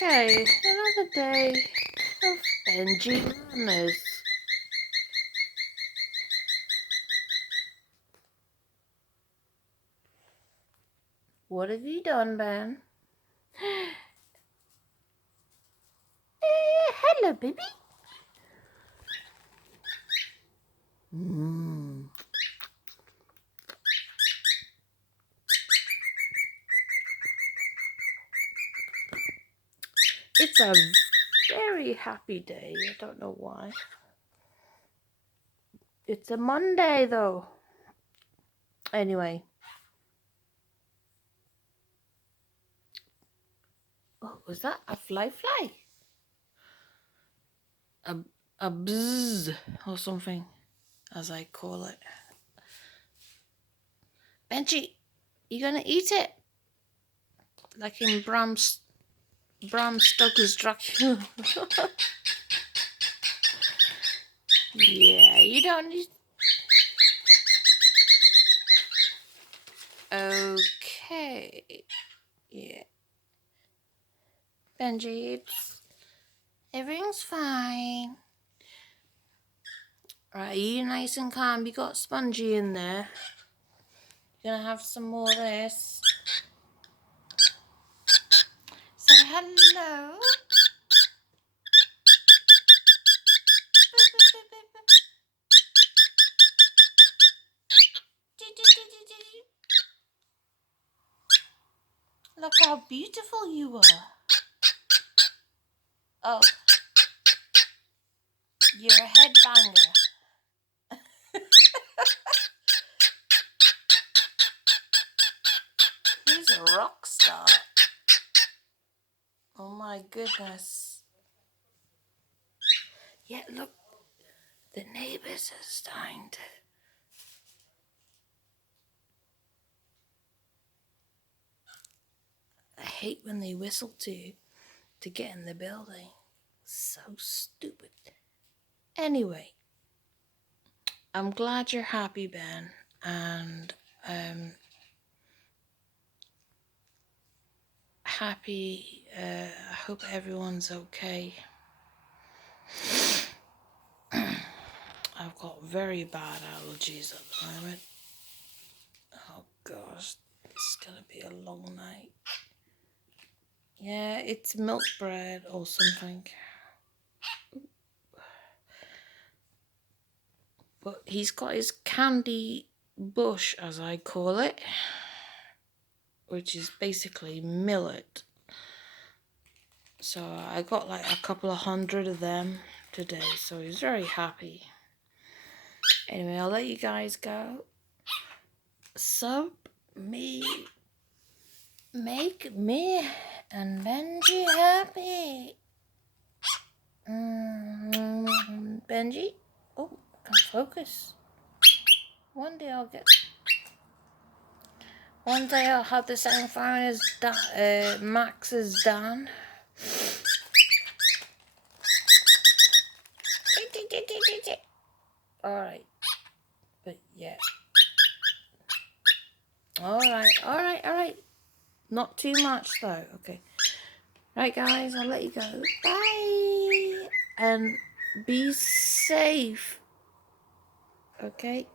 Okay, another day of Benji Madness. What have you done, Ben? Hello, baby. It's a very happy day. I don't know why. It's a Monday, though. Anyway. Oh, was that a fly? A bzzz or something, as I call it. Benji, you gonna eat it? Like in Bram Stoker's Dracula. Yeah, you don't need... Okay. Yeah. Benji, everything's fine. Right, you nice and calm. You got Spongy in there. You're gonna have some more of this. Say hello. Look how beautiful you are. Oh, you're a headbanger. He's a rock star. Oh my goodness. Yeah, look, the neighbors are starting to... I hate when they whistle to get in the building. So stupid. Anyway, I'm glad you're happy, Ben, and happy. I hope everyone's okay. I've got very bad allergies at the moment. Oh gosh, it's gonna be a long night. Yeah, it's milk bread or something. But he's got his candy bush, as I call it, which is basically millet. So I got like a couple of hundred of them today, so he's very happy. Anyway, I'll let you guys go. So, make me and Benji happy. Benji? Oh, can focus. One day I'll have the same phone as Max's Dan. Alright. But yeah. Alright. Not too much though. Okay. Right guys, I'll let you go. Bye. And be safe. Okay.